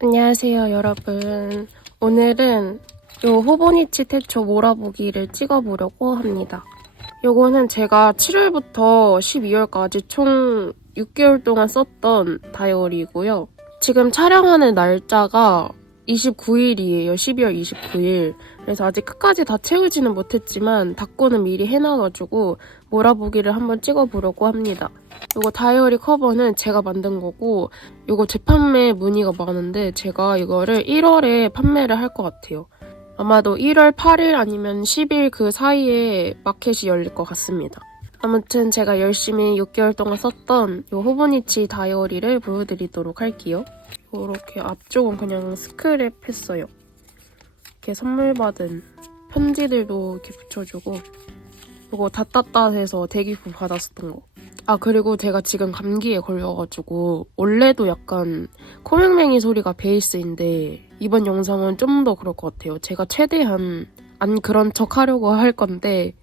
안녕하세요, 여러분. 오늘은 요 호보니치 태초 몰아보기를 찍어보려고 합니다. 요거는 제가 7월부터 12월까지 총 6개월 동안 썼던 다이어리고요. 지금 촬영하는 날짜가 29일이에요. 12월 29일. 그래서 아직 끝까지 다 채우지는 못했지만 닫고는 미리 해놔가지고 몰아보기를 한번 찍어보려고 합니다. 요거 다이어리 커버는 제가 만든 거고 요거 재판매 문의가 많은데 제가 이거를 1월에 판매를 할 것 같아요. 아마도 1월 8일 아니면 10일 그 사이에 마켓이 열릴 것 같습니다. 아무튼 제가 열심히 6개월 동안 썼던 요 호보니치 다이어리를 보여드리도록 할게요. 이렇게 앞쪽은 그냥 스크랩 했어요. 이렇게 선물 받은 편지들도 이렇게 붙여주고 이거 닷닷닷해서 대기표 받았었던 거. 아 그리고 제가 지금 감기에 걸려가지고 원래도 약간 코맹맹이 소리가 베이스인데 이번 영상은 좀 더 그럴 것 같아요. 제가 최대한 안 그런 척 하려고 할 건데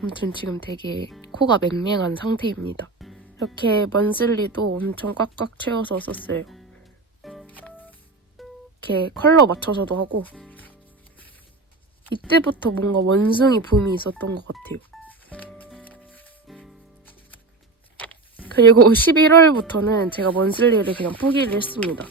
아무튼 지금 되게 코가 맹맹한 상태입니다. 이렇게 먼슬리도 엄청 꽉꽉 채워서 썼어요. 이렇게 컬러 맞춰서도 하고 이때부터 뭔가 원숭이 붐이 있었던 것 같아요. 그리고 11월부터는 제가 먼슬리를 그냥 포기를 했습니다.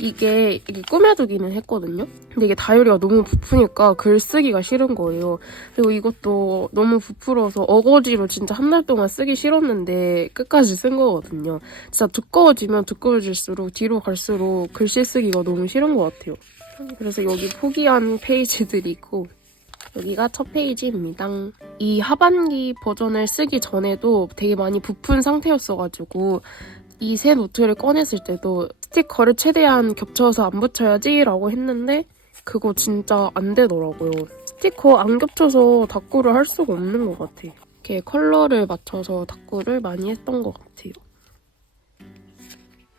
이게, 이게 꾸며두기는 했거든요? 근데 이게 다이어리가 너무 부푸니까 글 쓰기가 싫은 거예요. 그리고 이것도 너무 부풀어서 어거지로 진짜 한 달 동안 쓰기 싫었는데 끝까지 쓴 거거든요. 진짜 두꺼워지면 두꺼워질수록 뒤로 갈수록 글씨 쓰기가 너무 싫은 것 같아요. 그래서 여기 포기한 페이지들이 있고 여기가 첫 페이지입니다. 이 하반기 버전을 쓰기 전에도 되게 많이 부푼 상태였어가지고 이 새 노트를 꺼냈을 때도 스티커를 최대한 겹쳐서 안 붙여야지 라고 했는데 그거 진짜 안 되더라고요. 스티커 안 겹쳐서 닦고를 할 수가 없는 것 같아. 이렇게 컬러를 맞춰서 닦고를 많이 했던 것 같아요.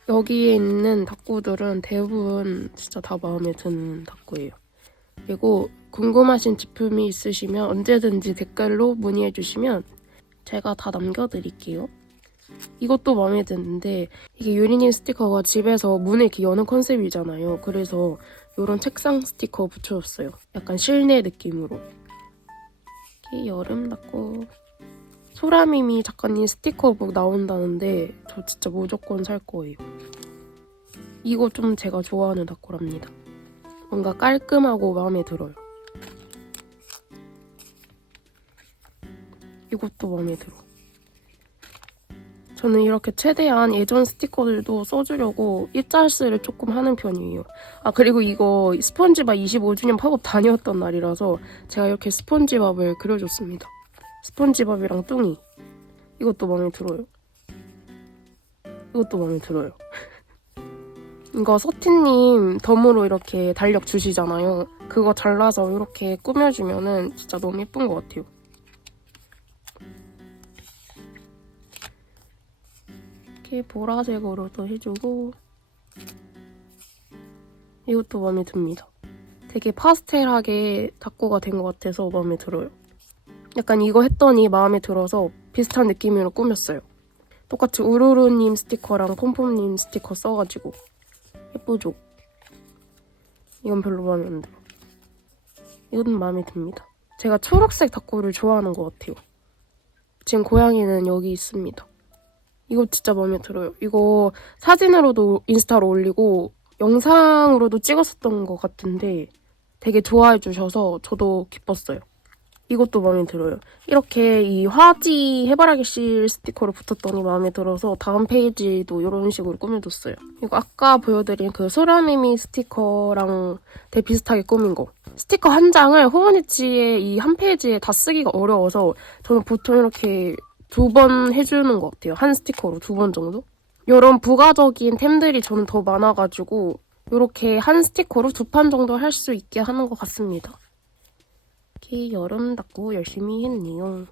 여기에 있는 닦고들은 대부분 진짜 다 마음에 드는 닦고예요. 그리고 궁금하신 제품이 있으시면 언제든지 댓글로 문의해 주시면 제가 다 남겨드릴게요. 이것도 마음에 드는데 이게 유리님 스티커가 집에서 문을 이렇게 여는 컨셉이잖아요. 그래서 이런 책상 스티커 붙여줬어요. 약간 실내 느낌으로. 이렇게 여름 닦고 소라미미 작가님 스티커북 나온다는데 저 진짜 무조건 살 거예요. 이거 좀 제가 좋아하는 닦고랍니다. 뭔가 깔끔하고 마음에 들어요. 이것도 마음에 들어. 저는 이렇게 최대한 예전 스티커들도 써주려고 입잘스를 조금 하는 편이에요. 아 그리고 이거 스펀지밥 25주년 팝업 다녀왔던 날이라서 제가 이렇게 스펀지밥을 그려줬습니다. 스펀지밥이랑 뚱이. 이것도 마음에 들어요. 이것도 마음에 들어요. 이거 서티님 덤으로 이렇게 달력 주시잖아요. 그거 잘라서 이렇게 꾸며주면은 진짜 너무 예쁜 것 같아요. 보라색으로도 해주고 이것도 마음에 듭니다. 되게 파스텔하게 닦고가 된 것 같아서 마음에 들어요. 약간 이거 했더니 마음에 들어서 비슷한 느낌으로 꾸몄어요. 똑같이 우루루님 스티커랑 폼폼님 스티커 써가지고 예쁘죠? 이건 별로 마음에 안 들어. 이건 마음에 듭니다. 제가 초록색 닭고를 좋아하는 것 같아요. 지금 고양이는 여기 있습니다. 이거 진짜 마음에 들어요. 이거 사진으로도 인스타로 올리고 영상으로도 찍었었던 것 같은데 되게 좋아해 주셔서 저도 기뻤어요. 이것도 마음에 들어요. 이렇게 이 화지 해바라기 실 스티커로 붙었더니 마음에 들어서 다음 페이지도 이런 식으로 꾸며줬어요. 이거 아까 보여드린 그 소라미미 스티커랑 되게 비슷하게 꾸민 거. 스티커 한 장을 호머니치의 이 한 페이지에 다 쓰기가 어려워서 저는 보통 이렇게 두 번 해주는 것 같아요. 한 스티커로 두 번 정도? 이런 부가적인 템들이 저는 더 많아가지고 이렇게 한 스티커로 두 판 정도 할 수 있게 하는 것 같습니다. 이렇게 여름 닦고 열심히 했네요.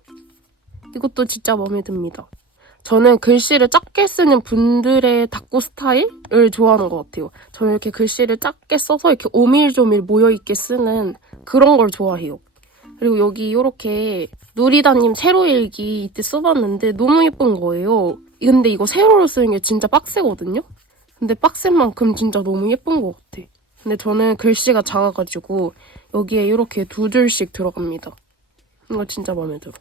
이것도 진짜 마음에 듭니다. 저는 글씨를 작게 쓰는 분들의 닦고 스타일을 좋아하는 것 같아요. 저는 이렇게 글씨를 작게 써서 이렇게 오밀조밀 모여있게 쓰는 그런 걸 좋아해요. 그리고 여기 이렇게 누리다님 세로 일기 이때 써봤는데 너무 예쁜 거예요. 근데 이거 세로로 쓰는 게 진짜 빡세거든요? 근데 빡센 만큼 진짜 너무 예쁜 것 같아. 근데 저는 글씨가 작아가지고 여기에 이렇게 두 줄씩 들어갑니다. 이거 진짜 마음에 들어.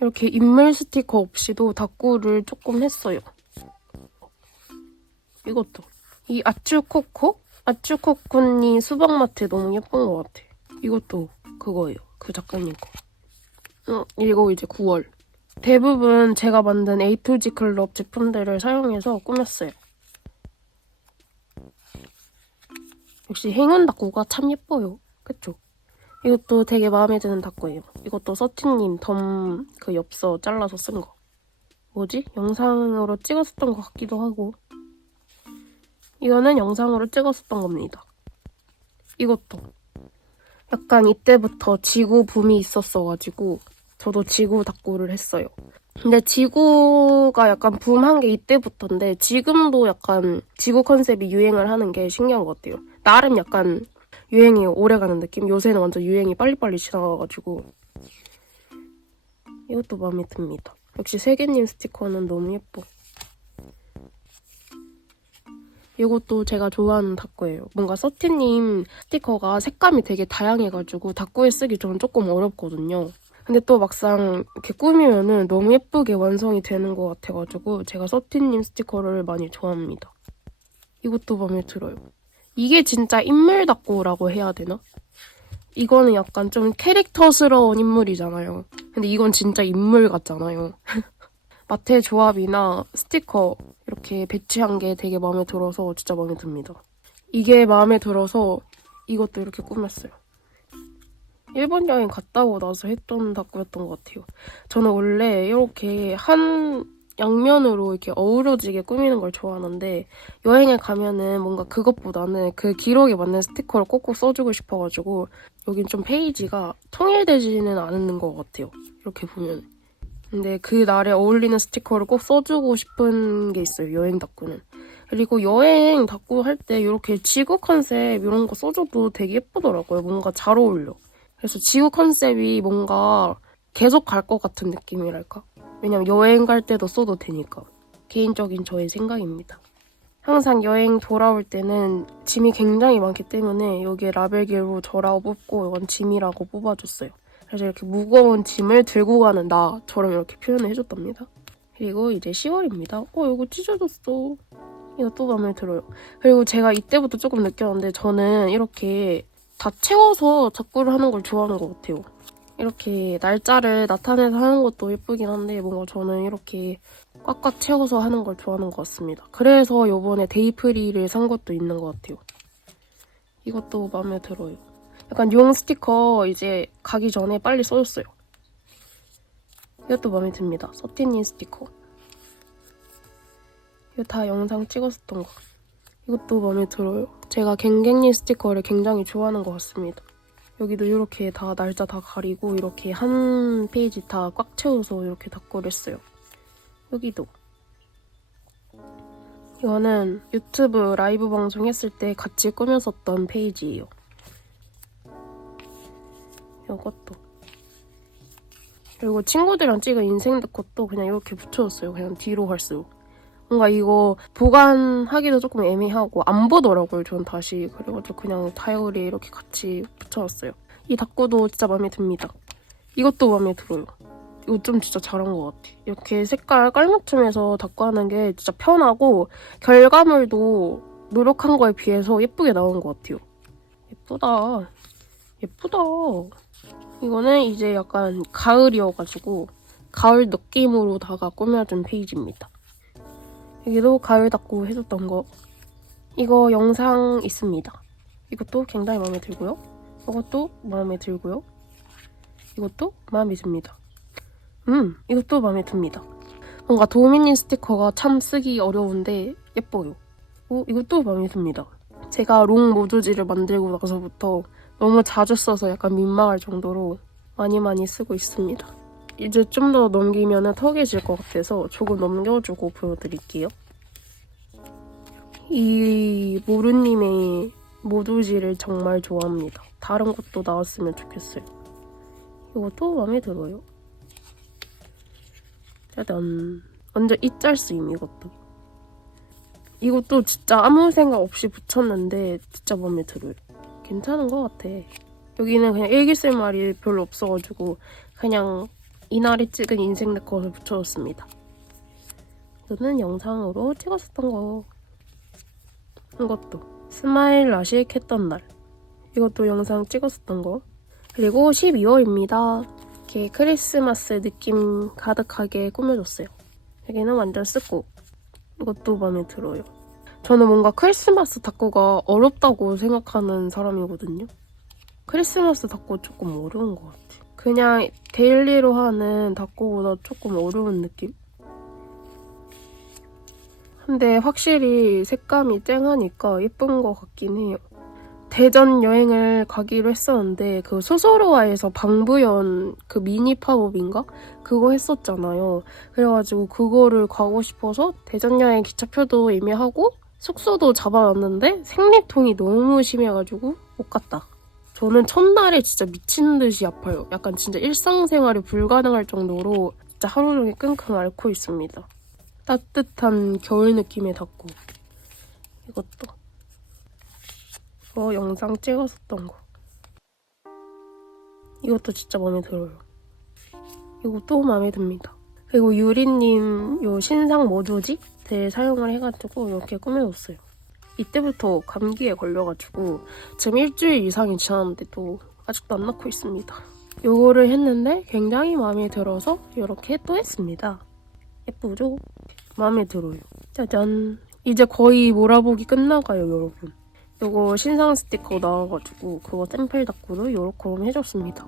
이렇게 인물 스티커 없이도 다꾸를 조금 했어요. 이것도. 이 아츄코코? 아츄코코니 수박마트 너무 예쁜 것 같아. 이것도 그거예요. 그 작가님 거. 어, 이거 이제 9월. 대부분 제가 만든 A2G 클럽 제품들을 사용해서 꾸몄어요. 역시 행운 다꾸가 참 예뻐요. 그쵸? 이것도 되게 마음에 드는 다꾸예요. 이것도 서티님 덤 그 엽서 잘라서 쓴 거. 뭐지? 영상으로 찍었었던 것 같기도 하고. 이거는 영상으로 찍었었던 겁니다. 이것도. 약간 이때부터 지구 붐이 있었어가지고 저도 지구 닭구를 했어요. 근데 지구가 약간 붐한 게 이때부터인데 지금도 약간 지구 컨셉이 유행을 하는 게 신기한 것 같아요. 나름 약간 유행이 오래가는 느낌? 요새는 완전 유행이 빨리빨리 지나가가지고 이것도 마음에 듭니다. 역시 세계님 스티커는 너무 예뻐. 이것도 제가 좋아하는 다꾸예요. 뭔가 서티님 스티커가 색감이 되게 다양해가지고 다꾸에 쓰기 저는 조금 어렵거든요. 근데 또 막상 이렇게 꾸미면은 너무 예쁘게 완성이 되는 것 같아가지고 제가 서티님 스티커를 많이 좋아합니다. 이것도 마음에 들어요. 이게 진짜 인물 다꾸라고 해야 되나? 이거는 약간 좀 캐릭터스러운 인물이잖아요. 근데 이건 진짜 인물 같잖아요. 마테 조합이나 스티커 이렇게 배치한 게 되게 마음에 들어서 진짜 마음에 듭니다. 이게 마음에 들어서 이것도 이렇게 꾸몄어요. 일본 여행 갔다 오고 나서 했던 다꾸였던 것 같아요. 저는 원래 이렇게 한 양면으로 이렇게 어우러지게 꾸미는 걸 좋아하는데 여행에 가면은 뭔가 그것보다는 그 기록에 맞는 스티커를 꼭꼭 써주고 싶어가지고 여긴 좀 페이지가 통일되지는 않는 것 같아요. 이렇게 보면. 근데 그 날에 어울리는 스티커를 꼭 써주고 싶은 게 있어요. 여행 닭구는. 그리고 여행 닭구 할때 이렇게 지구 컨셉 이런 거 써줘도 되게 예쁘더라고요. 뭔가 잘 어울려. 그래서 지구 컨셉이 뭔가 계속 갈 것 같은 느낌이랄까? 왜냐면 여행 갈 때도 써도 되니까. 개인적인 저의 생각입니다. 항상 여행 돌아올 때는 짐이 굉장히 많기 때문에 여기에 라벨기로 저라고 뽑고 이건 짐이라고 뽑아줬어요. 그래서 이렇게 무거운 짐을 들고 가는 나처럼 이렇게 표현을 해줬답니다. 그리고 이제 10월입니다. 어, 이거 찢어졌어. 이거 또 마음에 들어요. 그리고 제가 이때부터 조금 느꼈는데 저는 이렇게 다 채워서 작구를 하는 걸 좋아하는 것 같아요. 이렇게 날짜를 나타내서 하는 것도 예쁘긴 한데 뭔가 저는 이렇게 꽉꽉 채워서 하는 걸 좋아하는 것 같습니다. 그래서 이번에 데이프리를 산 것도 있는 것 같아요. 이것도 마음에 들어요. 약간 용 스티커 이제 가기 전에 빨리 써줬어요. 이것도 마음에 듭니다. 서티니 스티커. 이거 다 영상 찍었었던 거. 이것도 마음에 들어요. 제가 갱갱니 스티커를 굉장히 좋아하는 것 같습니다. 여기도 이렇게 다 날짜 다 가리고 이렇게 한 페이지 다 꽉 채워서 이렇게 닦고 했어요. 여기도. 이거는 유튜브 라이브 방송 했을 때 같이 꾸몄었던 페이지예요. 이것도. 그리고 친구들이랑 찍은 인생 것도 그냥 이렇게 붙여줬어요. 그냥 뒤로 갈수록. 뭔가 이거 보관하기도 조금 애매하고 안 보더라고요. 전 다시 그래가지고 그냥 다이어리에 이렇게 같이 붙여놨어요. 이 닭구도 진짜 마음에 듭니다. 이것도 마음에 들어요. 이거 좀 진짜 잘한 것 같아. 이렇게 색깔 깔맞춤해서 닭구 하는 게 진짜 편하고 결과물도 노력한 거에 비해서 예쁘게 나온 것 같아요. 예쁘다. 예쁘다. 이거는 이제 약간 가을이어가지고 가을 느낌으로다가 꾸며준 페이지입니다. 여기도 가을 닦고 해줬던 거. 이거 영상 있습니다. 이것도 굉장히 마음에 들고요. 이것도 마음에 들고요. 이것도 마음에 듭니다. 음, 이것도 마음에 듭니다. 뭔가 도미닌 스티커가 참 쓰기 어려운데 예뻐요. 오, 이것도 마음에 듭니다. 제가 롱 모조지를 만들고 나서부터 너무 자주 써서 약간 민망할 정도로 많이 많이 쓰고 있습니다. 이제 좀 더 넘기면 턱해질 것 같아서 조금 넘겨주고 보여드릴게요. 이 모루님의 모두지를 정말 좋아합니다. 다른 것도 나왔으면 좋겠어요. 이것도 마음에 들어요. 짜잔. 완전 이짤수임 이것도. 이것도 진짜 아무 생각 없이 붙였는데 진짜 마음에 들어요. 괜찮은 것 같아. 여기는 그냥 일기 쓸 말이 별로 없어가지고 그냥 이날에 찍은 인생 네컷을 붙여줬습니다. 이거는 영상으로 찍었었던 거. 이것도 스마일 라식 했던 날. 이것도 영상 찍었었던 거. 그리고 12월입니다. 이렇게 크리스마스 느낌 가득하게 꾸며줬어요. 여기는 완전 쓰고 이것도 마음에 들어요. 저는 뭔가 크리스마스 닭고가 어렵다고 생각하는 사람이거든요. 크리스마스 닭고 조금 어려운 것 같아. 그냥 데일리로 하는 닭고보다 조금 어려운 느낌? 근데 확실히 색감이 쨍하니까 예쁜 것 같긴 해요. 대전 여행을 가기로 했었는데 그 소소로와에서 방부연 그 미니 팝업인가 그거 했었잖아요. 그래가지고 그거를 가고 싶어서 대전 여행 기차표도 예매하고 숙소도 잡아놨는데 생리통이 너무 심해가지고 못 갔다. 저는 첫날에 진짜 미친 듯이 아파요. 약간 진짜 일상생활이 불가능할 정도로 진짜 하루 종일 끙끙 앓고 있습니다. 따뜻한 겨울 느낌의 닭고 이것도 어, 영상 찍었었던 거. 이것도 진짜 마음에 들어요. 이것도 마음에 듭니다. 그리고 유리님 요 신상 모조지 대 사용을 해가지고 이렇게 꾸며줬어요. 이때부터 감기에 걸려가지고 지금 일주일 이상이 지났는데도 아직도 안 낫고 있습니다. 요거를 했는데 굉장히 마음에 들어서 이렇게 또 했습니다. 예쁘죠? 마음에 들어요. 짜잔. 이제 거의 몰아보기 끝나가요, 여러분. 요거 신상 스티커 나와가지고 그거 샘플 닦고로 요렇게 해줬습니다.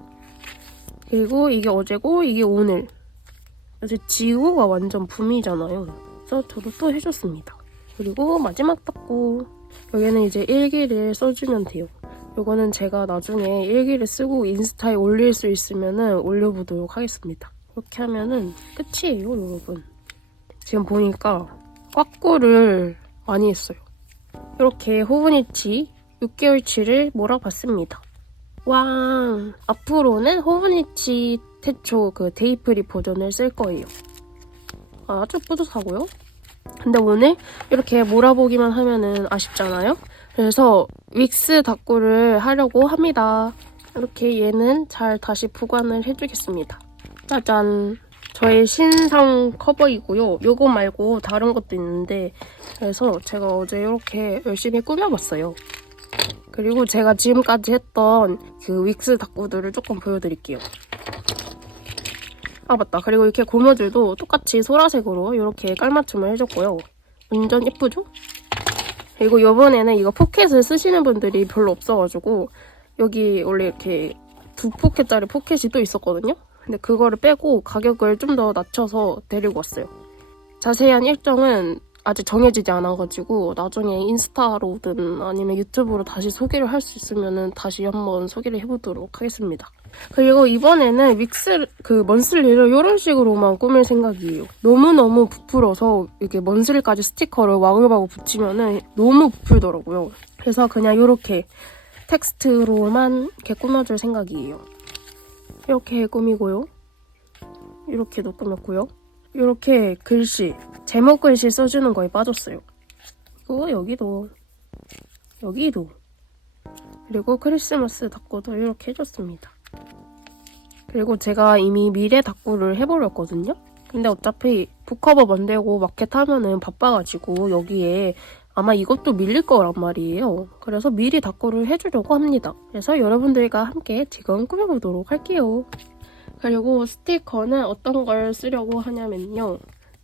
그리고 이게 어제고 이게 오늘. 요새 지우가 완전 붐이잖아요. 그래서 저도 또 해줬습니다. 그리고 마지막 닦고 여기는 이제 일기를 써주면 돼요. 요거는 제가 나중에 일기를 쓰고 인스타에 올릴 수 있으면은 올려보도록 하겠습니다. 이렇게 하면은 끝이에요, 여러분. 지금 보니까 꽉꾸를 많이 했어요. 이렇게 호브니치 6개월치를 몰아봤습니다. 왕! 앞으로는 호브니치 태초 그 데이프리 버전을 쓸 거예요. 아주 뿌듯하고요. 근데 오늘 이렇게 몰아보기만 하면은 아쉽잖아요? 그래서 윅스 닦고를 하려고 합니다. 이렇게 얘는 잘 다시 보관을 해주겠습니다. 짜잔! 저의 신상 커버이고요. 요거 말고 다른 것도 있는데 그래서 제가 어제 이렇게 열심히 꾸며봤어요. 그리고 제가 지금까지 했던 그 윅스 닭구들을 조금 보여드릴게요. 아 맞다. 그리고 이렇게 고무줄도 똑같이 소라색으로 이렇게 깔맞춤을 해줬고요. 완전 예쁘죠? 그리고 이번에는 이거 포켓을 쓰시는 분들이 별로 없어가지고 여기 원래 이렇게 두 포켓짜리 포켓이 또 있었거든요. 근데 그거를 빼고 가격을 좀 더 낮춰서 데리고 왔어요. 자세한 일정은 아직 정해지지 않아가지고 나중에 인스타로든 아니면 유튜브로 다시 소개를 할 수 있으면은 다시 한번 소개를 해보도록 하겠습니다. 그리고 이번에는 믹스 그 먼슬리를 이런 식으로만 꾸밀 생각이에요. 너무너무 부풀어서 이렇게 먼슬리까지 스티커를 와글와글 붙이면은 너무 부풀더라고요. 그래서 그냥 이렇게 텍스트로만 이렇게 꾸며줄 생각이에요. 이렇게 꾸미고요. 이렇게도 꾸몄고요. 이렇게 글씨, 제목 글씨 써주는 거에 빠졌어요. 그리고 여기도, 여기도. 그리고 크리스마스 닭구도 이렇게 해줬습니다. 그리고 제가 이미 미래 닭구를 해버렸거든요? 근데 어차피 북커버 만들고 마켓 하면은 바빠가지고 여기에 아마 이것도 밀릴 거란 말이에요. 그래서 미리 닭구를 해주려고 합니다. 그래서 여러분들과 함께 지금 꾸며보도록 할게요. 그리고 스티커는 어떤 걸 쓰려고 하냐면요.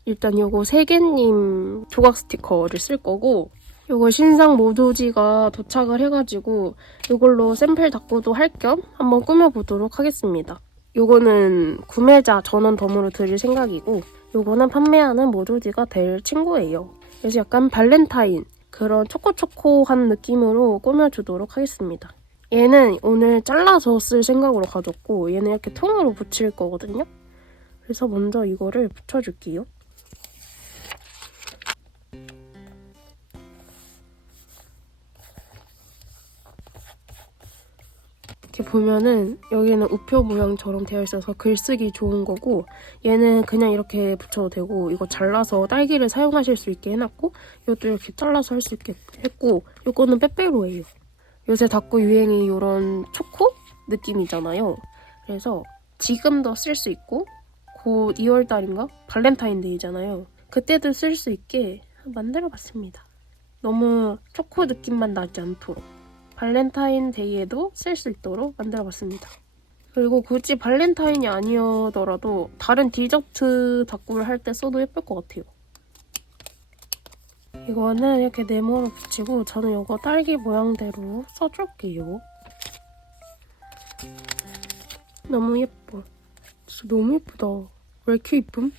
일단 요거 세계님 조각 스티커를 쓸 거고 요거 신상 모조지가 도착을 해가지고 요걸로 샘플 닦고도 할 겸 한번 꾸며보도록 하겠습니다. 요거는 구매자 전원 덤으로 드릴 생각이고 요거는 판매하는 모조지가 될 친구예요. 그래서 약간 발렌타인 그런 초코초코한 느낌으로 꾸며주도록 하겠습니다. 얘는 오늘 잘라서 쓸 생각으로 가졌고 얘는 이렇게 통으로 붙일 거거든요. 그래서 먼저 이거를 붙여줄게요. 이렇게 보면은 여기는 우표 모양처럼 되어 있어서 글쓰기 좋은 거고 얘는 그냥 이렇게 붙여도 되고 이거 잘라서 딸기를 사용하실 수 있게 해놨고 이것도 이렇게 잘라서 할 수 있게 했고 이거는 빼빼로예요. 요새 닭구 유행이 이런 초코 느낌이잖아요. 그래서 지금도 쓸 수 있고 곧 2월달인가 발렌타인데이잖아요. 그때도 쓸 수 있게 만들어봤습니다. 너무 초코 느낌만 나지 않도록 발렌타인데이에도 쓸 수 있도록 만들어봤습니다. 그리고 굳이 발렌타인이 아니더라도 다른 디저트 닭구를 할 때 써도 예쁠 것 같아요. 이거는 이렇게 네모로 붙이고 저는 이거 딸기 모양대로 써줄게요. 너무 예뻐. 진짜 너무 예쁘다. 왜 이렇게 이쁨?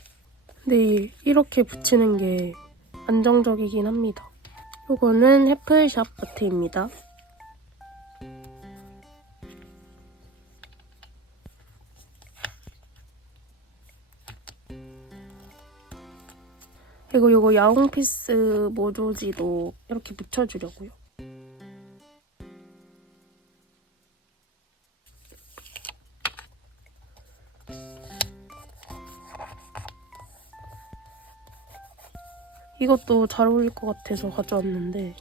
근데 이렇게 붙이는 게 안정적이긴 합니다. 이거는 해플샵 마트입니다. 그리고 이거 야옹피스 모조지도 이렇게 붙여주려고요. 이것도 잘 어울릴 것 같아서 가져왔는데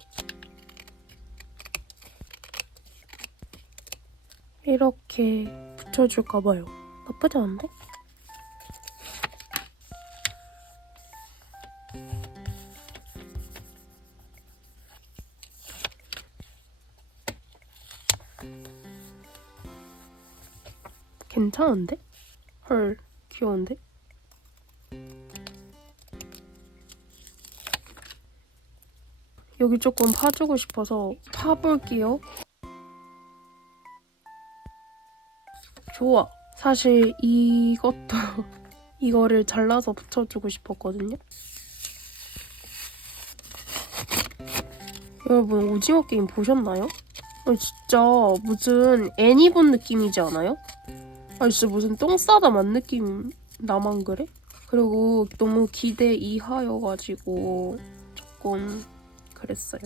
이렇게 붙여줄까 봐요. 나쁘지 않은데? 괜찮은데? 헐, 귀여운데? 여기 조금 파주고 싶어서 파볼게요. 좋아. 사실 이것도 이거를 잘라서 붙여주고 싶었거든요. 여러분 오징어 게임 보셨나요? 아니, 진짜 무슨 애니 본 느낌이지 않아요? 아니 진짜 무슨 똥 싸다 만 느낌 나만 그래? 그리고 너무 기대 이하여가지고 조금 그랬어요.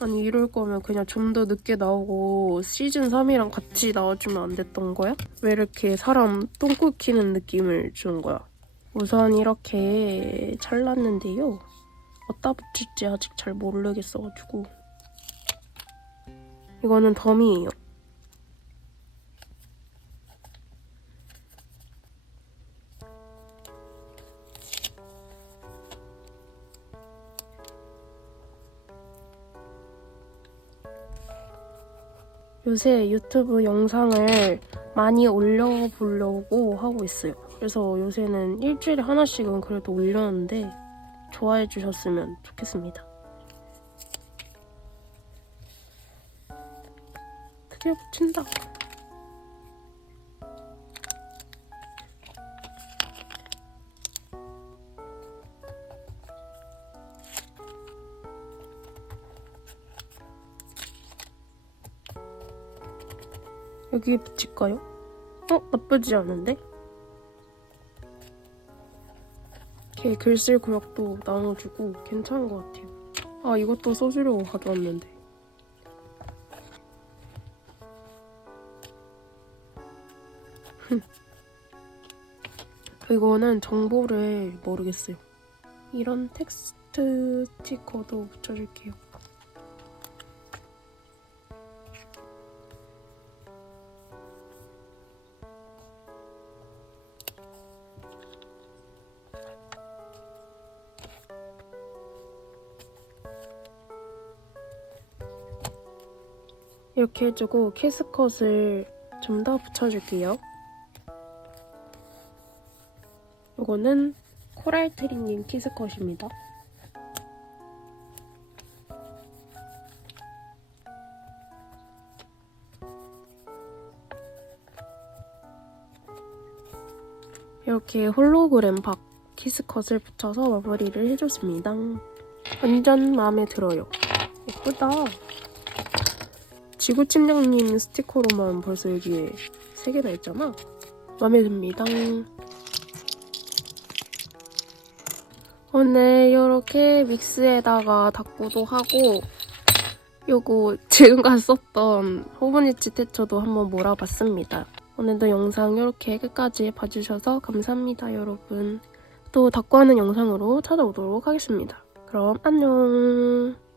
아니 이럴 거면 그냥 좀 더 늦게 나오고 시즌 3이랑 같이 나와주면 안 됐던 거야? 왜 이렇게 사람 똥꼬 키는 느낌을 주는 거야? 우선 이렇게 잘랐는데요. 어디다 붙일지 아직 잘 모르겠어가지고 이거는 덤이에요. 요새 유튜브 영상을 많이 올려보려고 하고 있어요. 그래서 요새는 일주일에 하나씩은 그래도 올렸는데 좋아해 주셨으면 좋겠습니다. 드디어 붙인다. 여기에 붙일까요? 어? 나쁘지 않은데? 이렇게 글쓸 구역도 나눠주고 괜찮은 것 같아요. 아 이것도 써주려고 가져왔는데. 이거는 정보를 모르겠어요. 이런 텍스트 스티커도 붙여줄게요. 이렇게 해주고 키스컷을 좀 더 붙여줄게요. 이거는 코랄트리님 키스컷입니다. 이렇게 홀로그램 박 키스컷을 붙여서 마무리를 해줬습니다. 완전 마음에 들어요. 예쁘다. 지구침략님 스티커로만 벌써 여기에 3개나 있잖아. 마음에 듭니다. 오늘 이렇게 믹스에다가 닦고도 하고 요거 지금까지 썼던 호브니치 태초도 한번 몰아봤습니다. 오늘도 영상 이렇게 끝까지 봐주셔서 감사합니다, 여러분. 또 닦고 하는 영상으로 찾아오도록 하겠습니다. 그럼 안녕.